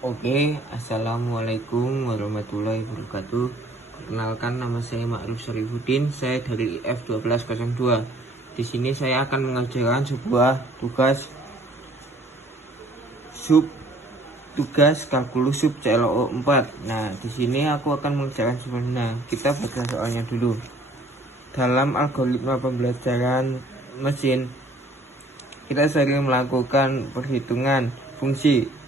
Oke, assalamualaikum warahmatullahi wabarakatuh. Perkenalkan, nama saya Ma'ruf Syarifuddin. Saya dari IF 1202. Di sini saya akan mengerjakan sebuah tugas kalkulus sub CLO 4. Nah, di sini aku akan mengerjakan sebenarnya. Kita baca soalnya dulu. Dalam algoritma pembelajaran mesin, kita sering melakukan perhitungan fungsi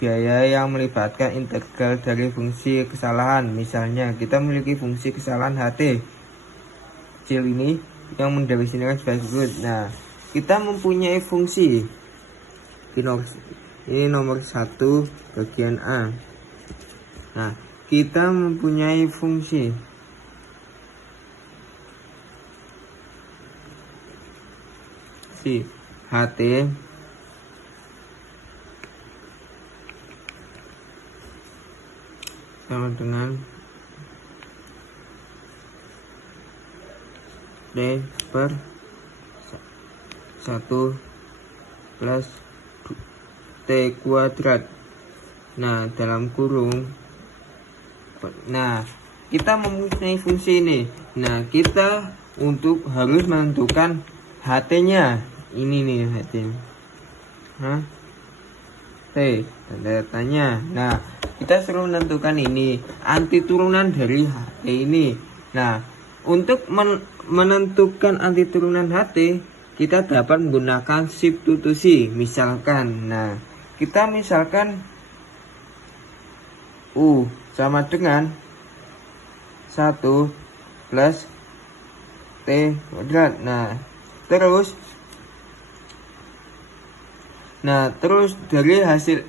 biaya yang melibatkan integral dari fungsi kesalahan. Misalnya, kita memiliki fungsi kesalahan HT kecil ini yang mendefinisikan sebagai berikut. Nah, kita mempunyai fungsi ini nomor 1 bagian A. Nah, kita mempunyai fungsi HT sama dengan D per 1 plus T kuadrat. Nah, dalam kurung. Nah, kita mempunyai fungsi ini. Nah, kita harus menentukan HT-nya. Ini nih HT. T tanda tanya. Nah, kita suruh menentukan ini anti turunan dari HT ini. Nah, untuk menentukan anti turunan HT, kita dapat menggunakan substitusi. Misalkan, nah, kita misalkan U sama dengan 1 plus T kuadrat. Nah, terus dari hasil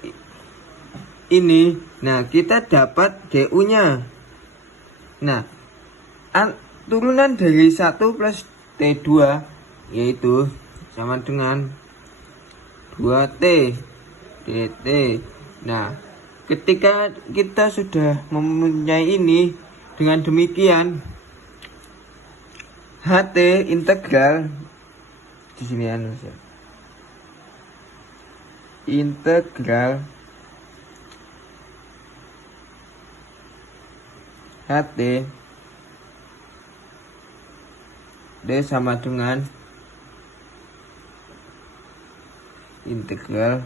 ini, nah, kita dapat DU-nya. Nah, turunan dari 1 plus T2 yaitu sama dengan 2T dt. Nah, ketika kita sudah mempunyai ini, dengan demikian HT integral di sini integral HT D sama dengan integral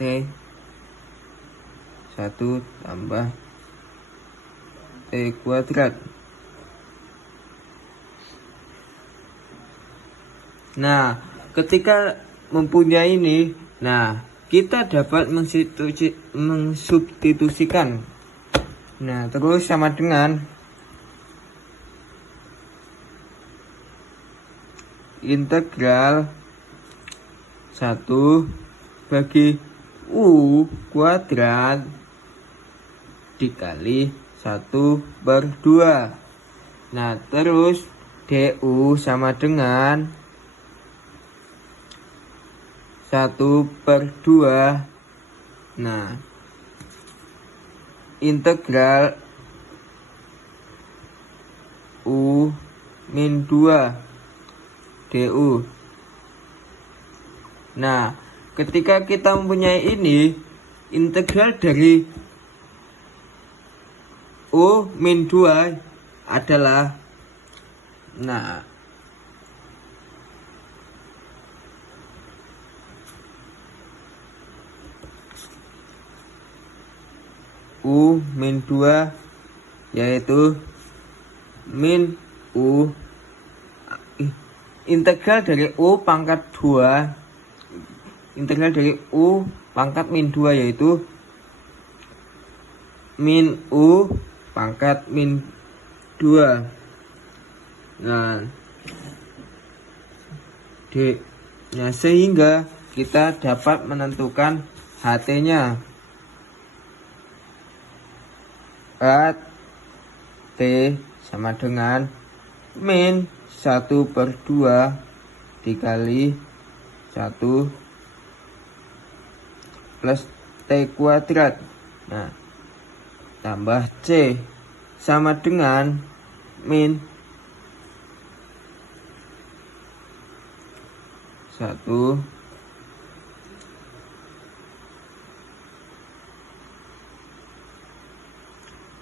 T 1 tambah T kuadrat. Nah, ketika mempunyai ini, nah, kita dapat mensubstitusikan. Nah, terus sama dengan integral 1 bagi U kuadrat dikali 1/2. Nah, terus DU sama dengan 1/2. Nah, integral U min 2 DU. Nah, ketika kita mempunyai ini, integral dari U min 2 adalah, nah, U min 2 yaitu min U integral dari U pangkat 2, integral dari U pangkat min 2 yaitu min U pangkat min 2. Nah, sehingga kita dapat menentukan HT-nya. HT sama dengan min 1/2 dikali 1 plus T kuadrat. Nah, tambah C sama dengan min 1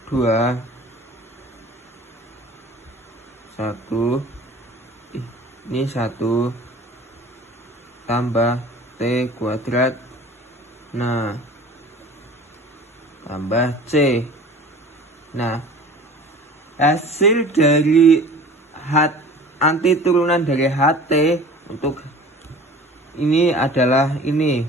2 1 ini 1 tambah T kuadrat, nah tambah C. Nah, hasil dari anti turunan dari HT untuk ini adalah ini.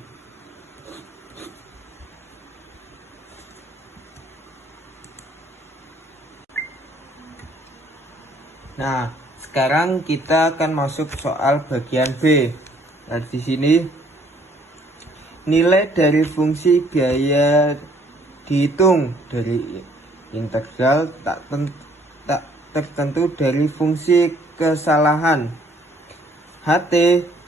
Nah, sekarang kita akan masuk soal bagian B. Nah, di sini nilai dari fungsi biaya dihitung dari integral tak tertentu dari fungsi kesalahan HT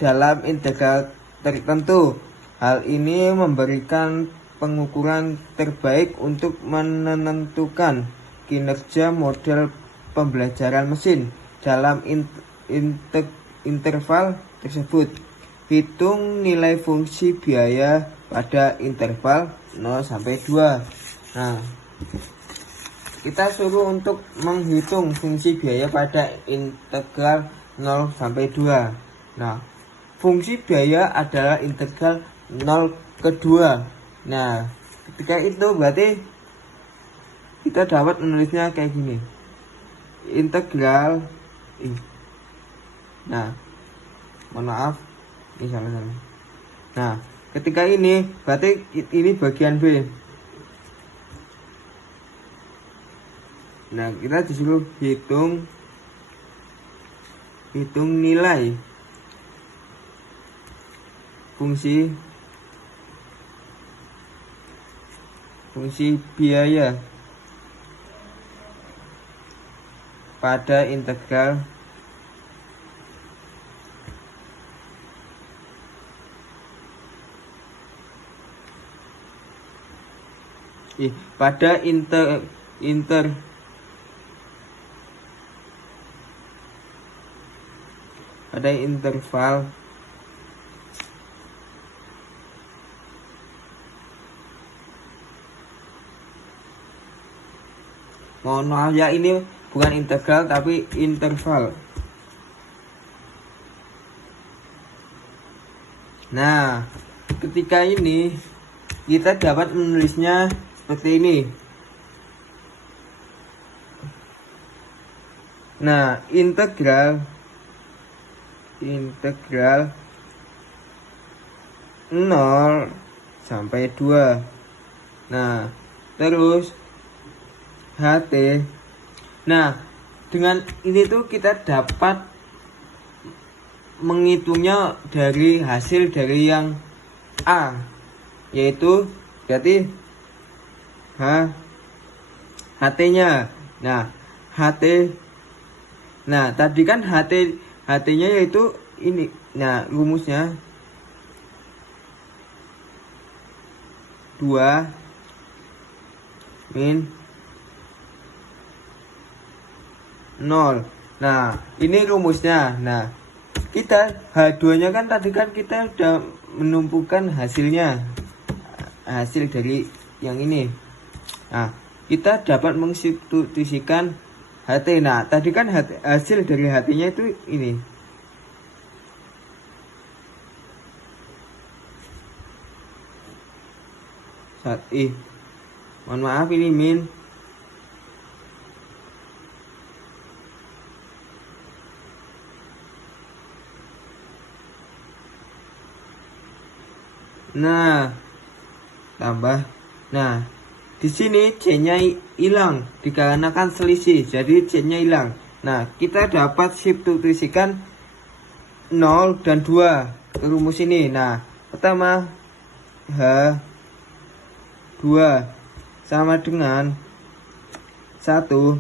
dalam integral tertentu. Hal ini memberikan pengukuran terbaik untuk menentukan kinerja model pembelajaran mesin dalam interval tersebut. Hitung nilai fungsi biaya pada interval 0 sampai 2. Nah, kita suruh untuk menghitung fungsi biaya pada integral 0 sampai 2. Nah, fungsi biaya adalah integral 0 ke 2. Nah, ketika itu berarti kita dapat menulisnya kayak gini. Integral nah, mohon maaf, ini salah. Nah, ketika ini berarti ini bagian B. Nah, kita disuruh hitung nilai fungsi biaya pada integral pada interval mohon maaf ya, ini bukan integral tapi interval. Nah, ketika ini kita dapat menulisnya seperti ini. Nah, integral 0 sampai 2. Nah, terus HT. Nah, dengan ini tuh kita dapat menghitungnya dari hasil dari yang A, yaitu berarti HT-nya. Nah, HT. Nah, tadi kan HT-nya yaitu ini. Nah, rumusnya 2 min 0. Nah, ini rumusnya. Nah, kita H2-nya kan tadi kan kita udah menumpukan hasilnya. Hasil dari yang ini. Nah, kita dapat mensubstitusikan HT. Nah, tadi kan hasil dari HT-nya itu ini. Mohon maaf, ini min. Nah, tambah. Nah, di sini C-nya hilang dikarenakan selisih, jadi C-nya hilang. Nah, kita dapat substitusikan 0 dan 2 ke rumus ini. Nah, pertama H2 sama dengan 1,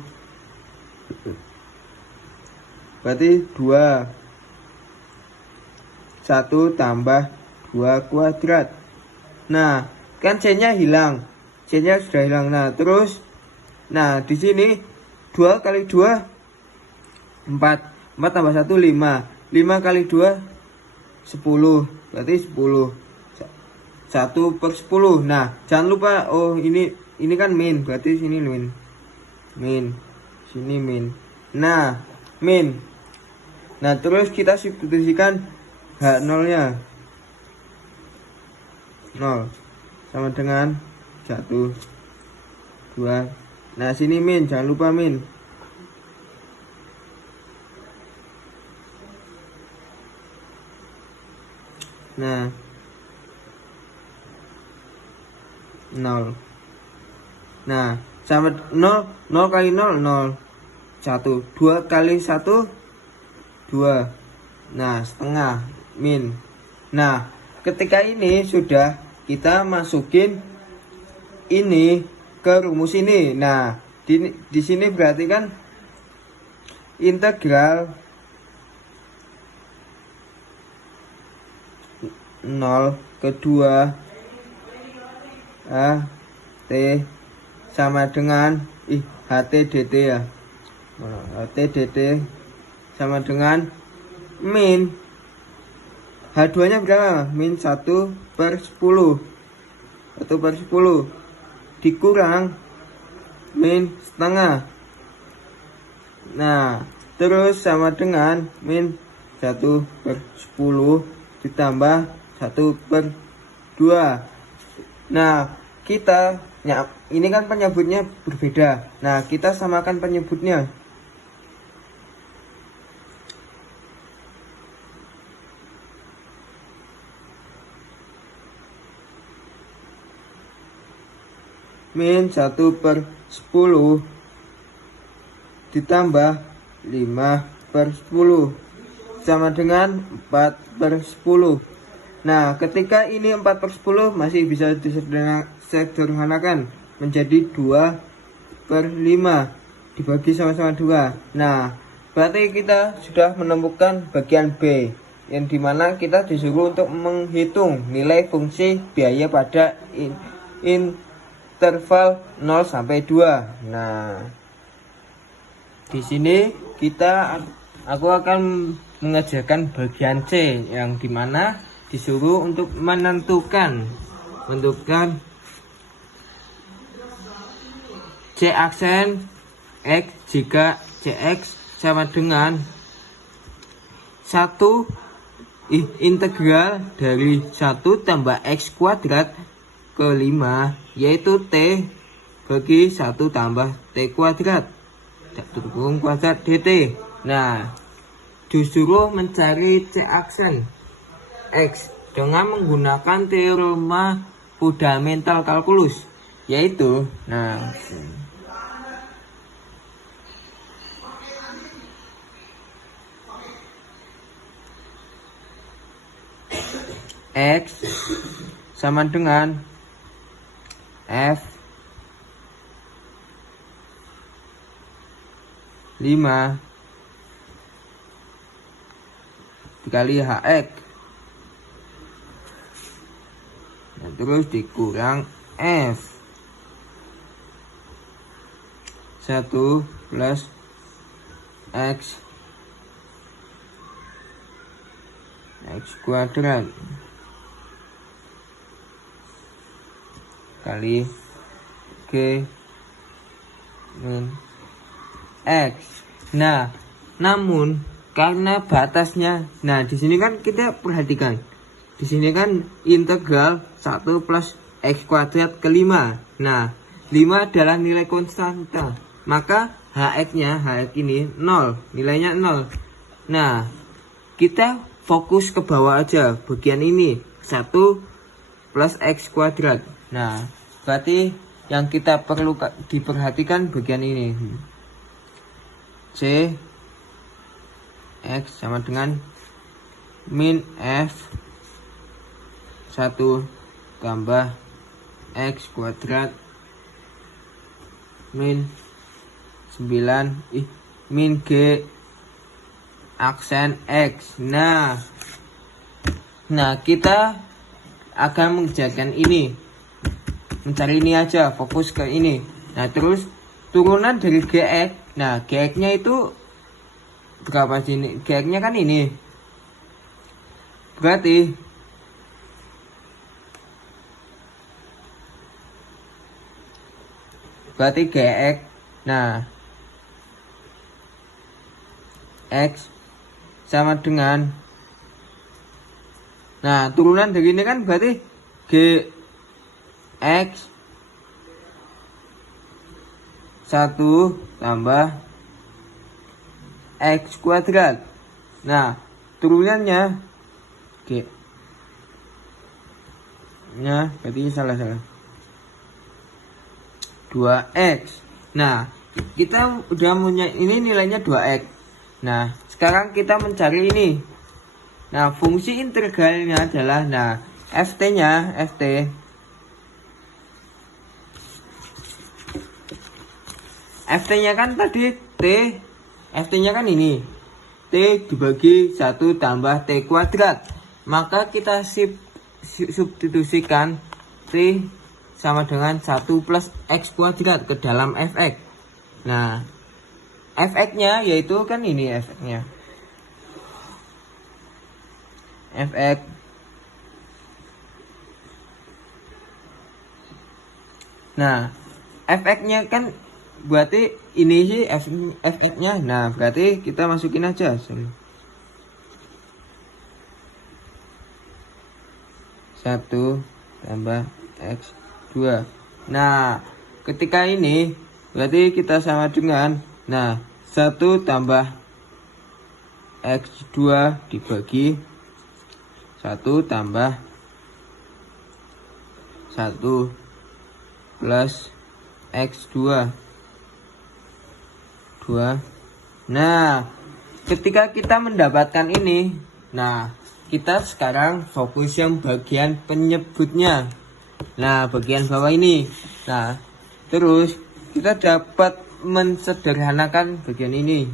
berarti 2 1 tambah 2 kuadrat. Nah, kan C-nya hilang. C-nya sudah hilang. Nah, terus nah, di sini 2 kali 2 4. 4 tambah 1 5. 5 kali 2 10. Berarti 10. 1/10. Nah, jangan lupa ini kan min, berarti sini min. min, sini min. Nah, min. Nah, terus kita substitusikan H0 nya 0 sama dengan 1 2. Nah, sini min, jangan lupa min. Nah, 0. Nah, sama 0, 0 kali 0, 0. 1, 2 kali 1, 2. Nah, setengah, min. Nah, ketika ini sudah kita masukin ini ke rumus ini. Nah, di sini berarti kan integral 0 ke 2 T sama dengan HT dt ya. HT dt sama dengan min H2 nya berapa? Min 1/10. 1/10 dikurang min setengah. Nah, terus sama dengan min 1/10 ditambah 1/2. Nah, kita ini kan penyebutnya berbeda. Nah, kita samakan penyebutnya. Min 1/10 ditambah 5/10 sama dengan 4/10. Nah, ketika ini 4/10 masih bisa disederhanakan menjadi 2/5 dibagi sama-sama 2. Nah, berarti kita sudah menemukan bagian B, yang dimana kita disuruh untuk menghitung nilai fungsi biaya pada interval 0 sampai 2. Nah, di sini aku akan mengerjakan bagian C, yang dimana disuruh untuk menentukan C aksen X jika Cx sama dengan 1 integral dari 1 tambah X kuadrat ke 5, yaitu T bagi 1 tambah T kuadrat kurung kuadrat dt. Nah, disuruh mencari C aksen X dengan menggunakan teorema fundamental kalkulus, yaitu X sama dengan F 5 dikali Hx. Nah, terus dikurang F 1 plus X kuadrat kali G min X. Nah, namun karena batasnya, nah di sini kan kita perhatikan, di sini kan integral 1 plus X kuadrat ke 5. Nah, 5 adalah nilai konstanta, maka Hx ini 0, nilainya 0. Nah, kita fokus ke bawah aja, bagian ini 1 plus X kuadrat. Nah, berarti yang kita perlu diperhatikan bagian ini. C X sama dengan min F 1 tambah X kuadrat min 9 min G aksen X. Nah, kita akan mengerjakan ini, mencari ini aja, fokus ke ini. Nah, terus turunan dari Gx. Nah, Gx nya itu berapa sini? Gx nya kan ini, berarti Gx Nah, X sama dengan, nah turunan dari ini kan berarti GX 1 tambah X kuadrat. Nah, turunannya G nya berarti salah 2X. Nah, kita udah punya ini nilainya 2X. Nah, sekarang kita mencari ini. Nah, fungsi integralnya adalah, nah, FT-nya, FT-nya kan tadi T, FT-nya kan ini. T dibagi 1 tambah T kuadrat. Maka kita substitusikan T sama dengan 1 plus X kuadrat ke dalam Fx. Nah, Fx-nya yaitu kan ini Fx-nya. Fx nah, Fx-nya kan berarti ini sih Fx-nya. Nah, berarti kita masukin aja 1 tambah X2. Nah, ketika ini berarti kita sama dengan, nah, 1 tambah X2 dibagi 1 tambah 1 plus X2 2. Nah, ketika kita mendapatkan ini, nah, kita sekarang fokus yang bagian penyebutnya. Nah, bagian bawah ini. Nah, terus kita dapat mensederhanakan bagian ini.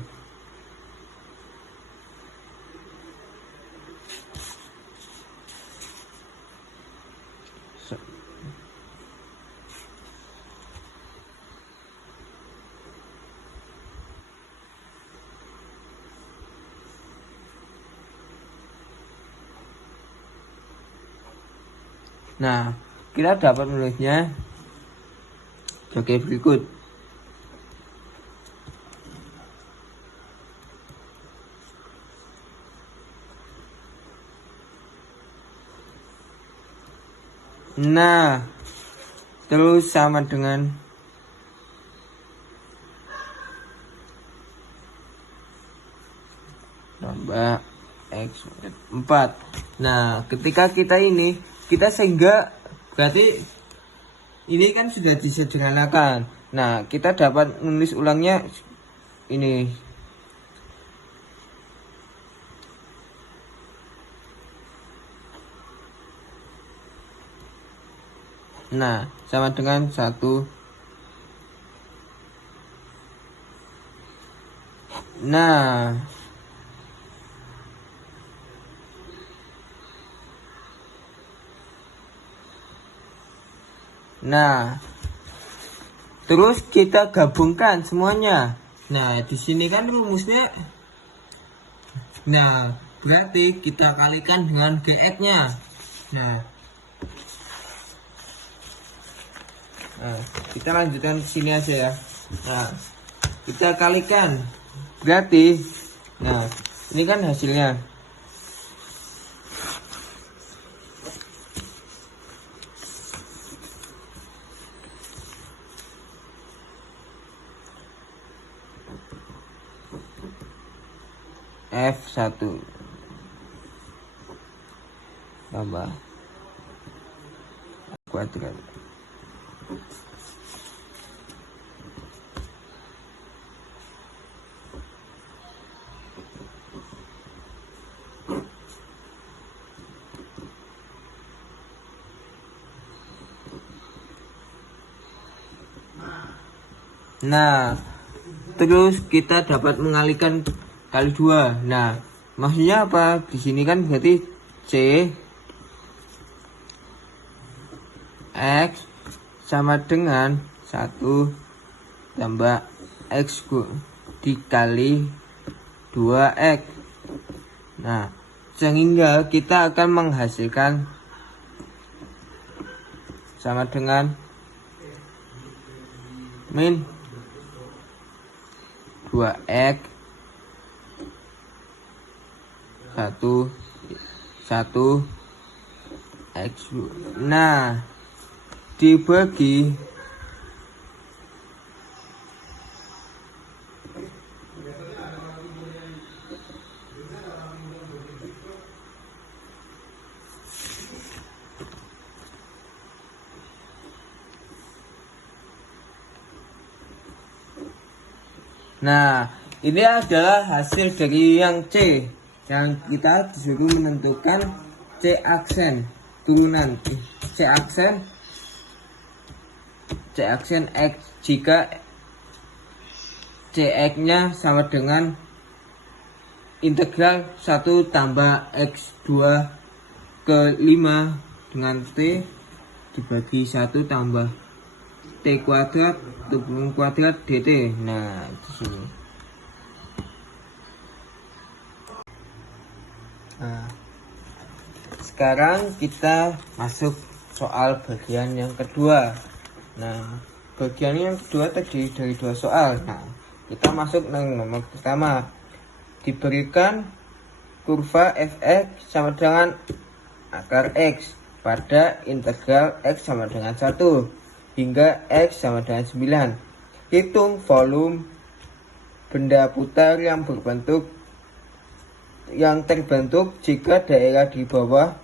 Nah, kita dapat menulisnya sebagai berikut. Nah, terus sama dengan tambah X4. Nah, ketika kita ini, kita sehingga berarti ini kan sudah disederhanakan. Nah, kita dapat menulis ulangnya ini. Nah, sama dengan 1. Nah, terus kita gabungkan semuanya. Nah, di sini kan rumusnya. Nah, berarti kita kalikan dengan GX-nya. Nah, kita lanjutkan ke sini aja ya. Nah, kita kalikan. Berarti, nah, ini kan hasilnya. F1 tambah kuadrat. Nah, terus kita dapat mengalihkan kali 2. Nah, maksudnya apa? Di sini kan berarti C X sama dengan 1 tambah X dikali 2X. Nah, sehingga kita akan menghasilkan sama dengan min 2x 1 x. Nah, dibagi nah, ini adalah hasil dari yang C, yang kita disuruh menentukan C aksen turunan C aksen X jika Cx nya sama dengan integral 1 tambah X2 ke 5 dengan T dibagi 1 tambah T kuadrat kuadrat dt. Nah, di sini. Nah, sekarang kita masuk soal bagian yang kedua. Nah, bagian yang kedua terdiri dari 2 soal. Nah, kita masuk nomor pertama. Diberikan kurva fx sama dengan akar x pada integral x sama dengan 1 hingga x sama dengan 9. Hitung volume benda putar yang terbentuk jika daerah di bawah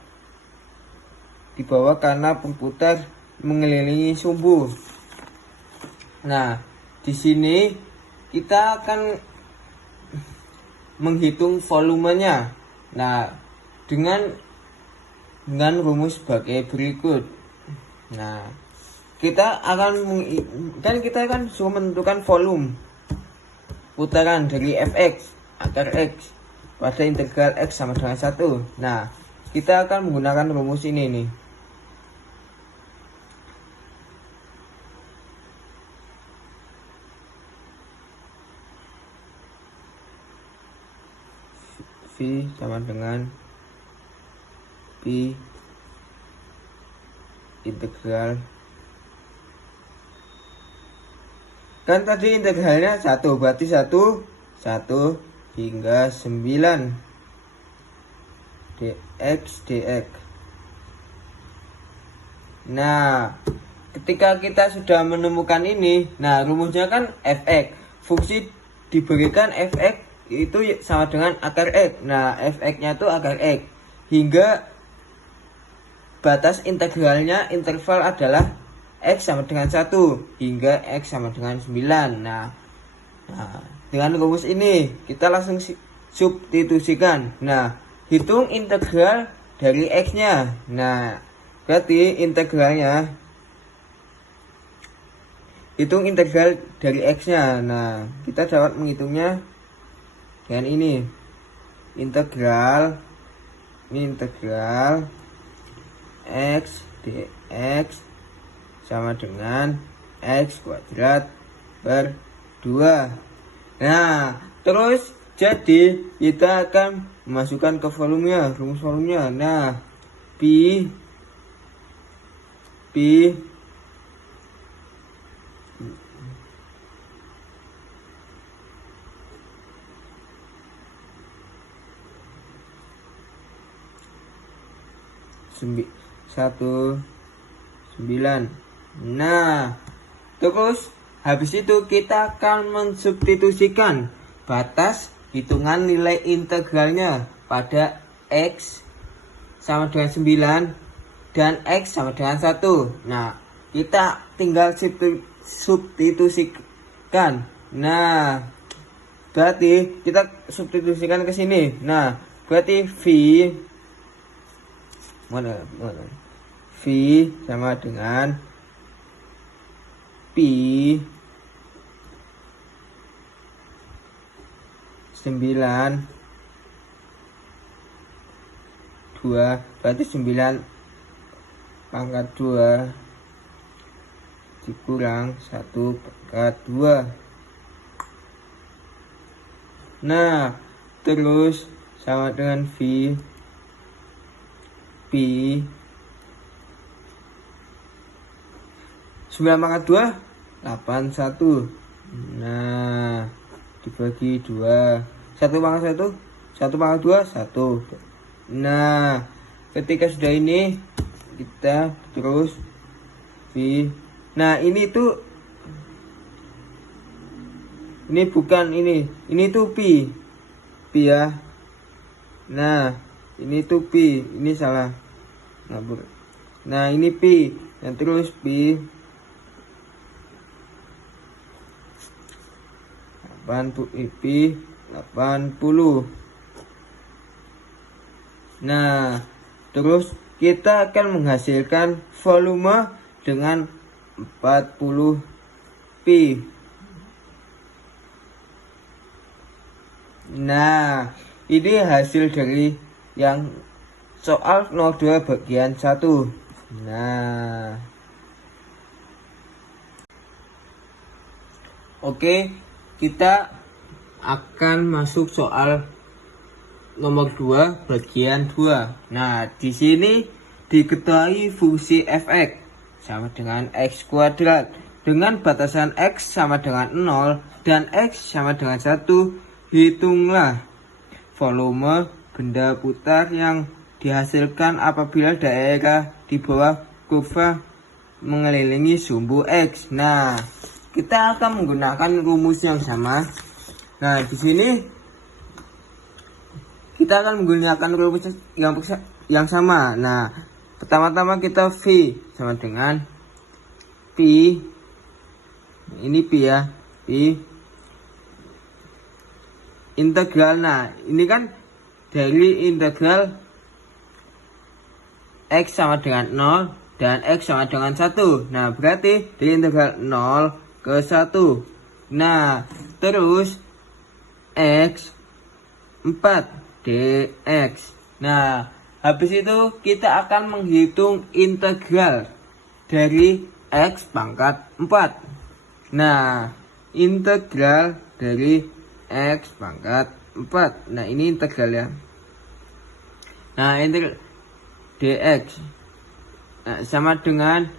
karena berputar mengelilingi sumbu. Nah, di sini kita akan menghitung volumenya. Nah, dengan rumus sebagai berikut. Nah, kita akan suruh menentukan volume putaran dari fx akar x pada integral x sama dengan 1. Nah, kita akan menggunakan rumus ini nih. V sama dengan P integral, kan tadi integralnya 1, berarti 1 hingga 9 dx. Nah, ketika kita sudah menemukan ini, nah rumusnya kan fx, fungsi diberikan fx itu sama dengan akar x. Nah, fx nya itu akar x hingga batas integralnya interval adalah x sama dengan 1 hingga x sama dengan 9. Nah, dengan rumus ini kita langsung substitusikan. Nah, hitung integral dari x nya. Nah, berarti hitung integral dari x nya. Nah, kita dapat menghitungnya dengan ini. Integral x dx sama dengan x kuadrat per 2. Nah, terus jadi kita akan memasukkan ke volumenya, rumus volumenya. Nah, P 9. Nah, terus habis itu kita akan mensubstitusikan batas hitungan nilai integralnya pada x sama dengan 9 dan x sama dengan 1. Nah, kita tinggal substitusikan. Nah, berarti kita substitusikan ke sini. Nah, berarti V sama dengan P 9 2, berarti 9 pangkat 2 dikurang 1 pangkat 2. Nah, terus sama dengan P 9 pangkat 2 81. Nah, dibagi 2. 1/1, 1/2, 1. Nah, ketika sudah ini kita terus V. Nah, ini tuh ini bukan ini tuh pi ya. Nah, ini tuh pi, ini salah ngabur. Nah, ini pi, dan terus pi 80. Nah, terus kita akan menghasilkan volume dengan 40 pi. Nah, ini hasil dari yang soal 02 bagian 1. Nah, oke, kita akan masuk soal nomor 2 bagian 2. Nah, di sini diketahui fungsi f(x) sama dengan x kuadrat dengan batasan x sama dengan 0 dan x sama dengan 1. Hitunglah volume benda putar yang dihasilkan apabila daerah di bawah kurva mengelilingi sumbu x. Nah, kita akan menggunakan rumus yang sama. Nah, di sini kita akan menggunakan rumus yang sama. Nah, pertama-tama kita V sama dengan pi. Ini pi ya, pi integral. Nah, ini kan dari integral x sama dengan 0 dan x sama dengan 1. Nah, berarti dari integral 0 ke 1. Nah, terus x 4 dx. Nah, habis itu kita akan menghitung integral dari x pangkat 4. Nah, integral dari x pangkat 4. Nah, ini integral ya. Nah, integral dx sama dengan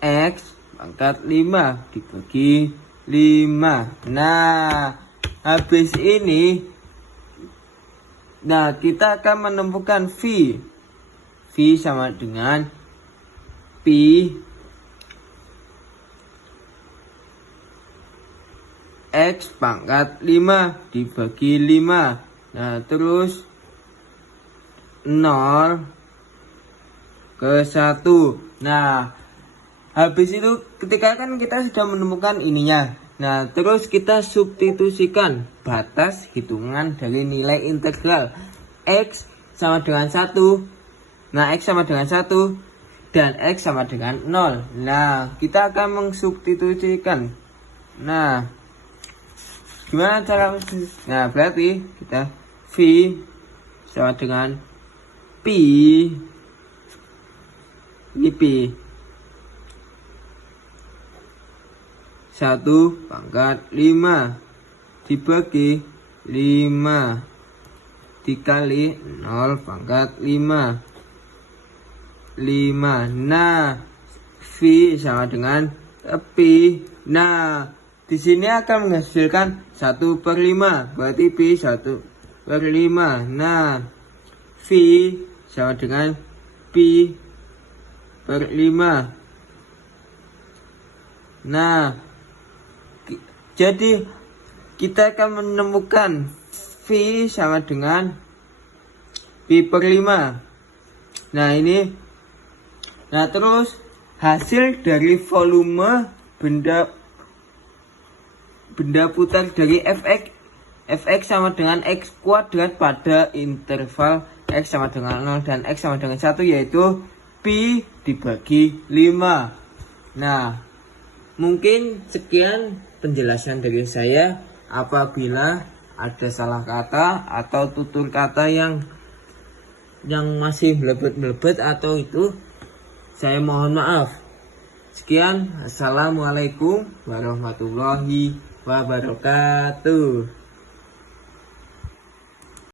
x pangkat 5 dibagi 5. Nah, habis ini kita akan menemukan V. V sama dengan pi x pangkat 5 dibagi 5. Nah, terus 0 ke 1. Nah, habis itu ketika kan kita sudah menemukan ininya. Nah, terus kita substitusikan batas hitungan dari nilai integral x sama dengan 1. Nah, x sama dengan 1 dan x sama dengan 0. Nah, kita akan mensubstitusikan. Nah, gimana cara? Nah, berarti kita V sama dengan pi. Ini pi 1 pangkat 5 dibagi 5 dikali 0 pangkat 5. Nah, V sama dengan pi. Nah, di sini akan menghasilkan 1/5. Berarti pi 1/5. Nah, V sama dengan pi per 5. Nah, jadi kita akan menemukan V sama dengan pi per 5. Nah, ini. Nah, terus hasil dari volume benda putar dari fx sama dengan x kuadrat pada interval x sama dengan 0 dan x sama dengan 1, yaitu pi dibagi 5. Nah, mungkin sekian penjelasan dari saya. Apabila ada salah kata atau tutur kata yang masih melebet atau itu, saya mohon maaf. Sekian, assalamualaikum warahmatullahi wabarakatuh.